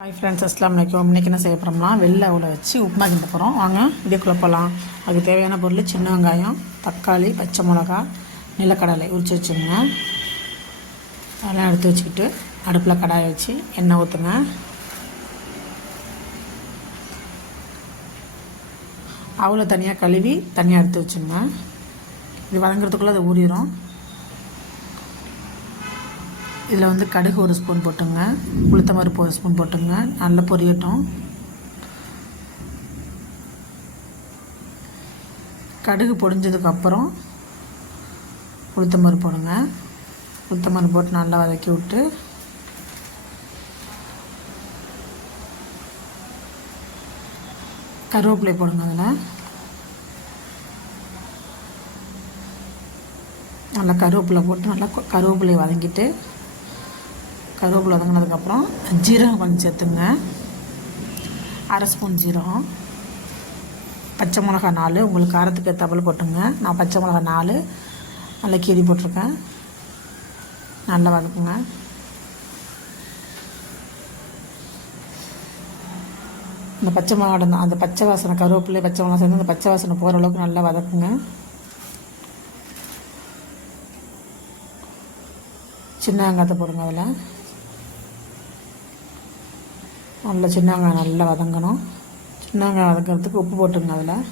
Hi friends, அஸ்ஸலாமு அலைக்கும். இன்றைக்கி என்ன செய்ய போகிறோம்னா வெள்ளை அவலை வச்சு உப்புமா கிண்ட போகிறோம். வாங்க இதுக்குள்ளே போகலாம். அதுக்கு தேவையான பொருள் சின்ன வெங்காயம், தக்காளி, பச்சை மிளகா, நிலக்கடலை உரிச்சு வச்சுங்க. அதெல்லாம் எடுத்து வச்சுக்கிட்டு அடுப்பில் கடாயை வச்சு எண்ணெய் ஊற்றுங்க. அவலை தனியாக கழுவி தனியாக எடுத்து வச்சுங்க. இது வதங்கிறதுக்குள்ளே அதை ஊறிடும். இதில் கடுகு ஒரு ஸ்பூன் போட்டுங்க, உளுத்தம் பருப்பு ஒரு ஸ்பூன் போட்டுங்க. நல்லா பொரியட்டும். கடுகு பொடிஞ்சதுக்கப்புறம் உளுத்தம் பருப்பு போடுங்க. உளுத்தம் பருப்பு போட்டு நல்லா வதக்கி விட்டு கருவேப்பிலை போடுங்க. அதில் நல்லா கருவேப்பிலை போட்டு நல்லா கருவேப்பிலையை வதங்கிட்டு கருவேப்பிலை வதங்கினதுக்கப்புறம் ஜீரகம் கொஞ்சம் சேர்த்துங்க. அரை ஸ்பூன் ஜீரகம், பச்சை மிளகா 4, உங்களுக்கு காரத்துக்கு ஏற்றாப்புல போட்டுங்க. நான் பச்சை மிளகா 4 நல்லா கீறி போட்டிருக்கேன். நல்லா வதக்குங்க. இந்த பச்சை மிளகாட அந்த பச்சை வாசனை, கருவேப்பிலை பச்சை மிளகா சேர்ந்து அந்த பச்சை வாசனை போகிற அளவுக்கு நல்லா வதக்குங்க. சின்ன வெங்காயத்தை போடுங்க. அதில் நல்லா சின்ன வெங்காயம் நல்லா வதங்கணும். சின்ன வெங்காயம் வதக்கிறதுக்கு உப்பு போட்டுங்க. அதில்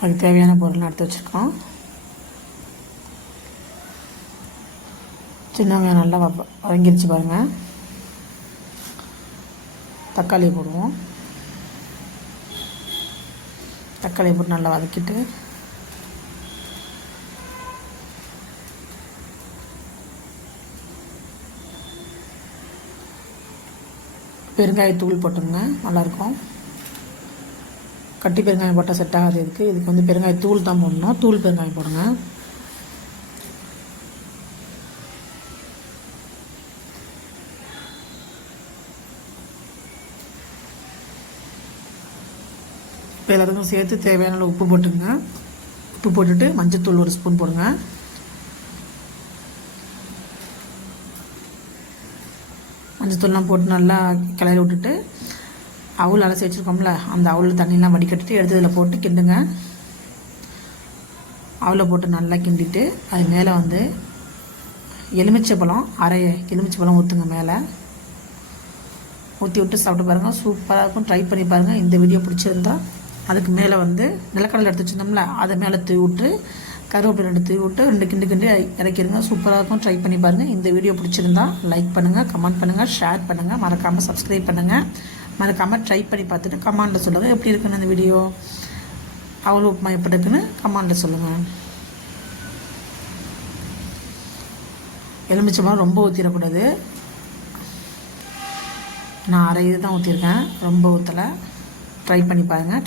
அதுக்கு தேவையான பொருள் எடுத்து வச்சுருக்கோம். சின்ன வெங்காயம் நல்லா வதங்கிருச்சு பாருங்கள். தக்காளி போடுவோம். தக்காளி போட்டு நல்லா வதக்கிட்டு பெருங்காயத்தூள் போட்டுங்க. நல்லாயிருக்கும். கட்டி பெருங்காயம் போட்டால் செட் ஆகாது. இதுக்கு பெருங்காயத்தூள் தான் போடணும். தூள் பெருங்காயம் போடுங்க. இப்போ எல்லாத்துக்கும் சேர்த்து தேவையான உப்பு போட்டுங்க. உப்பு போட்டுட்டு மஞ்சத்தூள் ஒரு ஸ்பூன் போடுங்க. மஞ்சத்தூள்லாம் போட்டு நல்லா கிளறி விட்டுட்டு அவுள் அலசி வச்சுருக்கோம்ல, அந்த அவுள் தண்ணியெலாம் வடிகட்டிட்டு எடுத்து இதில் போட்டு கிண்டுங்க. அவுளை போட்டு நல்லா கிண்டிட்டு அது மேலே எலுமிச்சைப்பழம், அரை எலுமிச்சைப்பழம் ஊற்றுங்க. மேலே ஊற்றி விட்டு சாப்பிட்டு பாருங்கள். சூப்பராக இருக்கும். ட்ரை பண்ணி பாருங்கள். இந்த வீடியோ பிடிச்சிருந்தா அதுக்கு மேலே நிலக்கடலை எடுத்து வச்சுருந்தோம்ல, அதை மேலே தூவி விட்டு கருவேப்பிலை 2 தூவி விட்டு 2 கிண்டு இறக்கிடுங்க. சூப்பராக இருக்கும். ட்ரை பண்ணி பாருங்கள். இந்த வீடியோ பிடிச்சிருந்தா லைக் பண்ணுங்கள், கமெண்ட் பண்ணுங்கள், ஷேர் பண்ணுங்கள், மறக்காமல் சப்ஸ்கிரைப் பண்ணுங்கள். மறக்காமல் ட்ரை பண்ணி பார்த்துட்டு கமெண்டில் சொல்லுங்கள் எப்படி இருக்குன்னு அந்த வீடியோ. அவ்வளோ உப்புமா எப்படி இருக்குன்னு கமெண்டில் சொல்லுங்கள். எலுமிச்சம்பழம் ரொம்ப ஊற்றிடக்கூடாது. நான் அரை இது தான் ஊற்றிருக்கேன், ரொம்ப ஊற்றலை. ட்ரை பண்ணி பாருங்கள்.